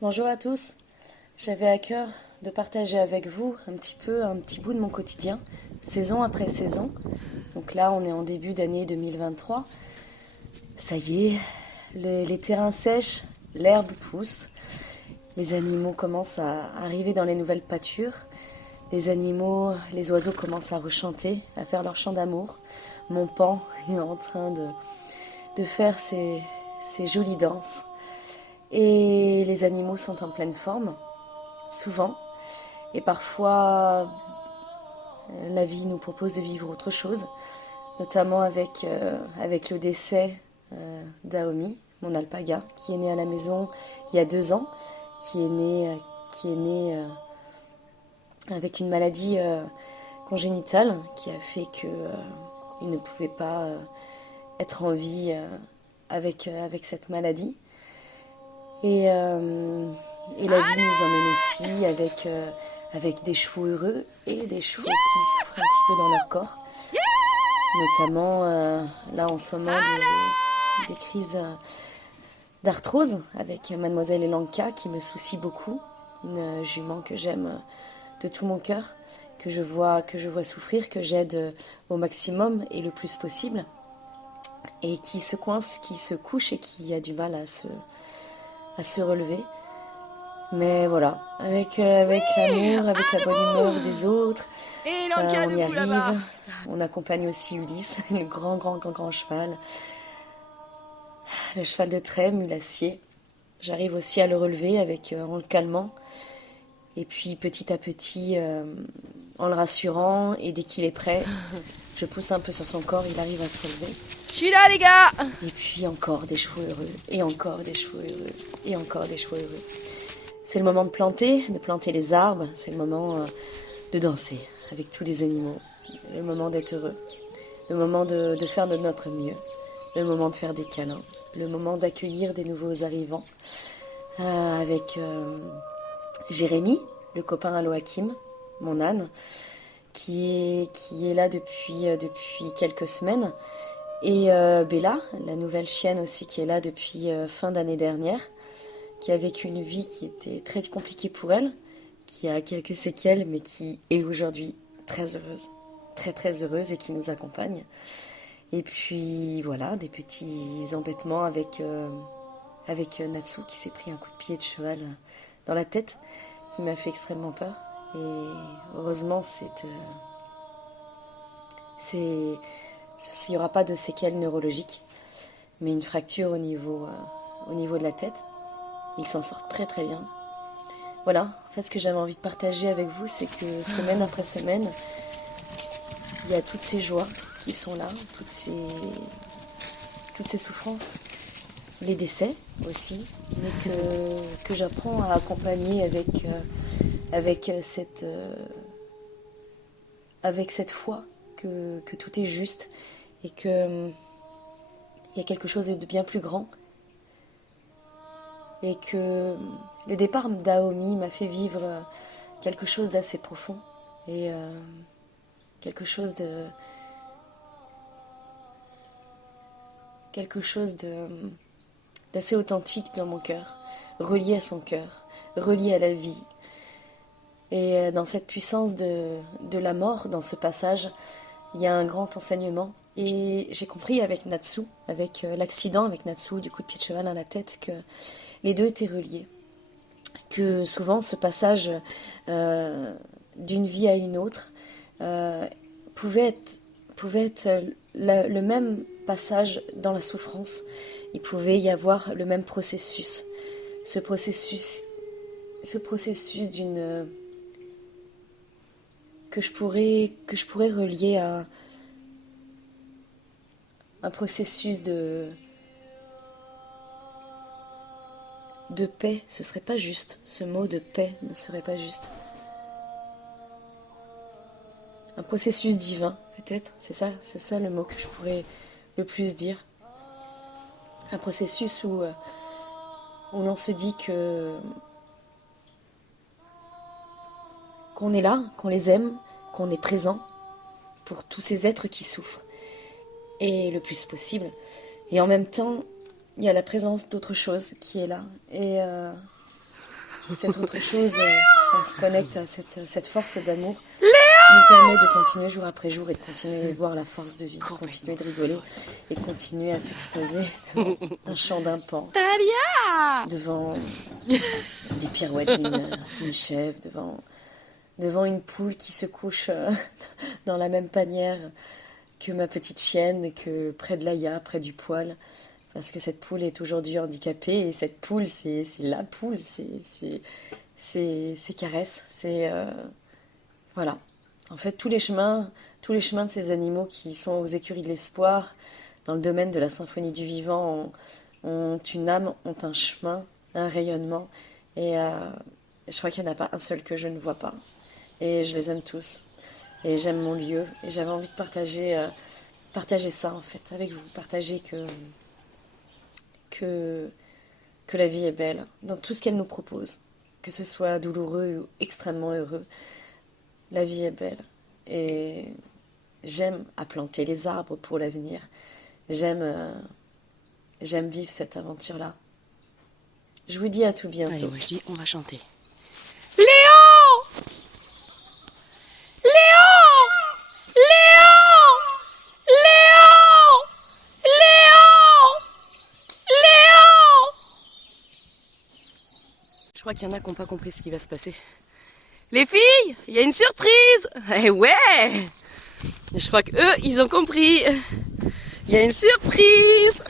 Bonjour à tous. J'avais à cœur de partager avec vous un petit bout de mon quotidien, saison après saison. Donc là, on est en début d'année 2023. Ça y est, les terrains sèchent, l'herbe pousse, les animaux commencent à arriver dans les nouvelles pâtures. Les oiseaux commencent à rechanter, à faire leur chant d'amour. Mon pan est en train de faire ses jolies danses. Et les animaux sont en pleine forme, souvent. Et parfois, la vie nous propose de vivre autre chose, notamment avec le décès d'Aomi, mon alpaga, qui est né à la maison il y a 2 ans, qui est né avec une maladie congénitale qui a fait qu'il ne pouvait pas être en vie avec cette maladie. Et la vie nous emmène aussi avec des chevaux heureux et des chevaux qui souffrent un petit peu dans leur corps. Notamment, là en ce moment, des crises d'arthrose avec Mademoiselle Elanka qui me soucie beaucoup. Une jument que j'aime de tout mon cœur, que je vois souffrir, que j'aide au maximum et le plus possible. Et qui se coince, qui se couche et qui a du mal à se relever. Mais voilà, avec l'amour, avec la bonne humeur des autres, on y arrive. On accompagne aussi Ulysse, le grand cheval. Le cheval de trait, mulassier. J'arrive aussi à le relever en le calmant. Et puis petit à petit, en le rassurant, et dès qu'il est prêt, je pousse un peu sur son corps, il arrive à se relever. Je suis là les gars. Et puis encore des chevaux heureux, et encore des chevaux heureux, et encore des chevaux heureux. C'est le moment de planter les arbres, c'est le moment de danser avec tous les animaux, le moment d'être heureux, le moment de faire de notre mieux, le moment de faire des câlins, le moment d'accueillir des nouveaux arrivants, avec Jérémy, le copain à Loakim, mon âne, qui est là depuis quelques semaines, et Bella, la nouvelle chienne aussi qui est là depuis fin d'année dernière, qui a vécu une vie qui était très compliquée pour elle, qui a quelques séquelles, mais qui est aujourd'hui très heureuse, très heureuse et qui nous accompagne. Et puis voilà, des petits embêtements avec Natsu qui s'est pris un coup de pied de cheval dans la tête, qui m'a fait extrêmement peur. Et heureusement, il n'y aura pas de séquelles neurologiques, mais une fracture au niveau de la tête. Il s'en sort très bien. Voilà, en fait ce que j'avais envie de partager avec vous, c'est que semaine après semaine, il y a toutes ces joies qui sont là, toutes ces souffrances, les décès aussi, mais que j'apprends à accompagner avec cette foi que tout est juste et qu'il y a quelque chose de bien plus grand. Et que le départ d'Aomi m'a fait vivre quelque chose d'assez profond et quelque chose d'assez authentique dans mon cœur, relié à son cœur, relié à la vie. Et dans cette puissance de la mort, dans ce passage, il y a un grand enseignement. Et j'ai compris avec Natsu, avec l'accident avec Natsu, du coup de pied de cheval à la tête, que les deux étaient reliés. Que souvent ce passage d'une vie à une autre pouvait être le même passage dans la souffrance. Il pouvait y avoir le même processus. Ce processus que je pourrais relier à un processus de paix. Ce serait pas juste, ce mot de paix ne serait pas juste. Un processus divin, peut-être, c'est ça le mot que je pourrais le plus dire. Un processus où l'on se dit qu'on est là, qu'on les aime, qu'on est présent pour tous ces êtres qui souffrent, et le plus possible. Et en même temps, il y a la présence d'autre chose qui est là. Et Cette autre chose, on se connecte à cette force d'amour nous permet de continuer jour après jour et de continuer à voir la force de vie, de continuer de rigoler et de continuer à s'extasier devant un chant d'un pan, devant des pirouettes d'une chèvre, devant une poule qui se couche dans la même panière que ma petite chienne, que près de l'Aïa, près du poêle, parce que cette poule est aujourd'hui handicapée, et cette poule, c'est la poule, c'est Caresse, voilà. En fait, tous les chemins de ces animaux qui sont aux écuries de l'espoir, dans le domaine de la symphonie du vivant, ont une âme, ont un chemin, un rayonnement, et je crois qu'il n'y en a pas un seul que je ne vois pas. Et je les aime tous. Et j'aime mon lieu. Et j'avais envie de partager ça, en fait, avec vous. Partager que la vie est belle dans tout ce qu'elle nous propose. Que ce soit douloureux ou extrêmement heureux. La vie est belle. Et j'aime à planter les arbres pour l'avenir. J'aime vivre cette aventure-là. Je vous dis à tout bientôt. Allez, moi je dis, on va chanter. Je crois qu'il y en a qui n'ont pas compris ce qui va se passer. Les filles, il y a une surprise. Eh ouais. Je crois qu'eux, ils ont compris. Il y a une surprise.